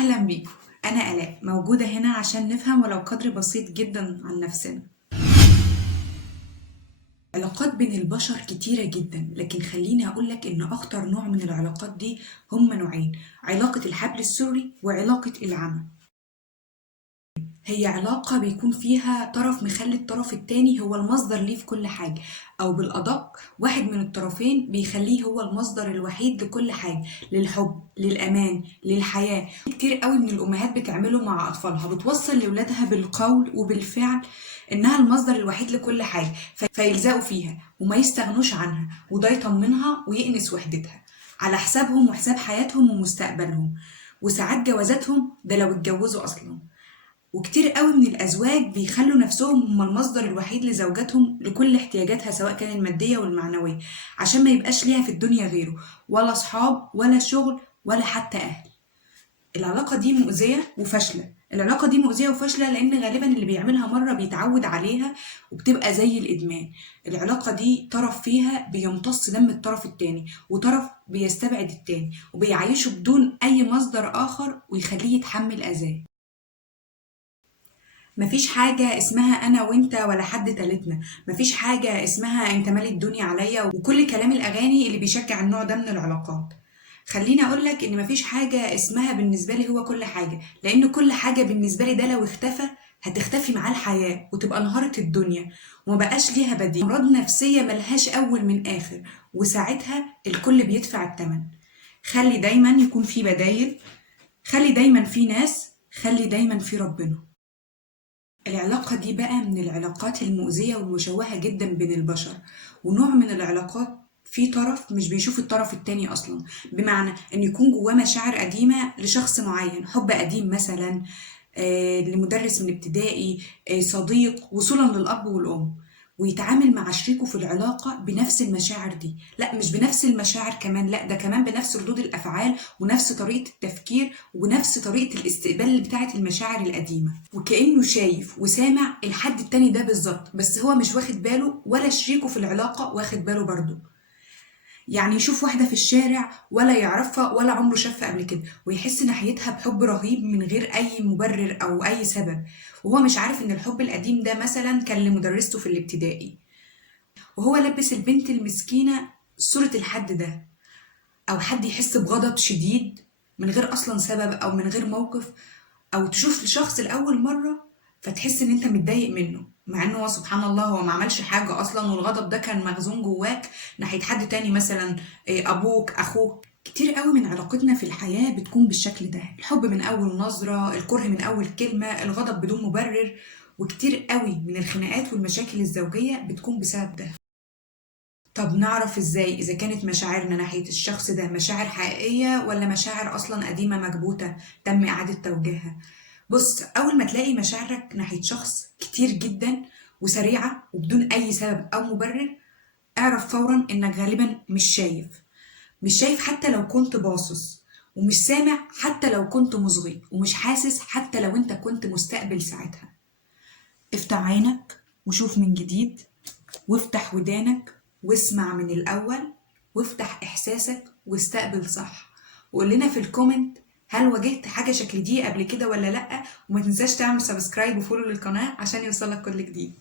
أهلا بيكم. أنا آلاء موجودة هنا عشان نفهم ولو قدر بسيط جدا عن نفسنا. علاقات بين البشر كتيرة جدا، لكن خليني أقولك إن أخطر نوع من العلاقات دي هما نوعين: علاقة الحبل السري وعلاقة العمى. هي علاقة بيكون فيها طرف مخلي الطرف التاني هو المصدر ليه في كل حاجة، أو بالأدق واحد من الطرفين بيخليه هو المصدر الوحيد لكل حاجة، للحب، للأمان، للحياة. كتير قوي من الأمهات بتعمله مع أطفالها، بتوصل لولادها بالقول وبالفعل إنها المصدر الوحيد لكل حاجة، فيلزقوا فيها وما يستغنوش عنها، وده يطمنها ويأنس وحدتها على حسابهم وحساب حياتهم ومستقبلهم وساعات جوازاتهم، ده لو اتجوزوا أصلا. وكتير قوي من الأزواج بيخلوا نفسهم هم المصدر الوحيد لزوجاتهم لكل احتياجاتها، سواء كان المادية والمعنوية، عشان ما يبقاش ليها في الدنيا غيره، ولا صحاب ولا شغل ولا حتى أهل. العلاقة دي مؤذية وفاشلة. العلاقة دي مؤذية وفاشلة لأن غالبا اللي بيعملها مرة بيتعود عليها وبتبقى زي الإدمان. العلاقة دي طرف فيها بيمتص دم الطرف التاني، وطرف بيستبعد التاني وبيعيشه بدون أي مصدر آخر ويخليه يتحمل أذاه. مفيش حاجة اسمها أنا وأنت ولا حد تالتنا، مفيش حاجة اسمها أنت مالي الدنيا عليا وكل كلام الأغاني اللي بيشجع النوع ده من العلاقات. خليني أقولك إن مفيش حاجة اسمها بالنسبة لي هو كل حاجة، لأن كل حاجة بالنسبة لي ده لو اختفى هتختفي معاه الحياة وتبقى انهارت الدنيا ومبقاش ليها بديل. أمراض نفسية ملهاش أول من آخر، وساعتها الكل بيدفع التمن. خلي دايما يكون في بدايل، خلي دايما في ناس، خلي دايما في ربنا. العلاقة دي بقى من العلاقات المؤذية والمشوهة جدا بين البشر، ونوع من العلاقات في طرف مش بيشوف الطرف التاني أصلا، بمعنى إن يكون جواه مشاعر قديمة لشخص معين، حب قديم مثلا، لمدرس من ابتدائي، صديق، وصولا للأب والأم، ويتعامل مع شريكه في العلاقة بنفس المشاعر دي. لا، مش بنفس المشاعر كمان، لا ده كمان بنفس ردود الأفعال ونفس طريقة التفكير ونفس طريقة الاستقبال بتاعة المشاعر القديمة، وكأنه شايف وسامع الحد التاني ده بالظبط، بس هو مش واخد باله ولا شريكه في العلاقة واخد باله برضه. يعني يشوف واحدة في الشارع ولا يعرفها ولا عمره شافها قبل كده، ويحس ناحيتها بحب رهيب من غير أي مبرر أو أي سبب، وهو مش عارف إن الحب القديم ده مثلا كان لمدرسته في الابتدائي، وهو لبس البنت المسكينة صورة الحد ده. أو حد يحس بغضب شديد من غير أصلا سبب أو من غير موقف، أو تشوف الشخص لأول مرة فتحس إن أنت متضايق منه، مع إنه هو سبحان الله هو ما عملش حاجة أصلا، والغضب ده كان مخزون جواك ناحية حد تاني مثلا، أبوك، أخوك. كتير قوي من علاقتنا في الحياة بتكون بالشكل ده: الحب من أول نظرة، الكره من أول كلمة، الغضب بدون مبرر. وكتير قوي من الخناقات والمشاكل الزوجية بتكون بسبب ده. طب نعرف ازاي اذا كانت مشاعرنا ناحية الشخص ده مشاعر حقيقية ولا مشاعر اصلا قديمة مكبوتة تم اعادة توجيهها؟ بص، اول ما تلاقي مشاعرك ناحية شخص كتير جدا وسريعة وبدون اي سبب او مبرر، اعرف فورا انك غالبا مش شايف حتى لو كنت باصص، ومش سامع حتى لو كنت مصغي، ومش حاسس حتى لو انت كنت مستقبل ساعتها. افتح عينك وشوف من جديد، وافتح ودانك واسمع من الأول، وافتح إحساسك واستقبل صح. وقول لنا في الكومنت هل واجهت حاجة شكل دي قبل كده ولا لأ، وما تنساش تعمل سبسكرايب وفولو للقناة عشان يوصلك كل جديد.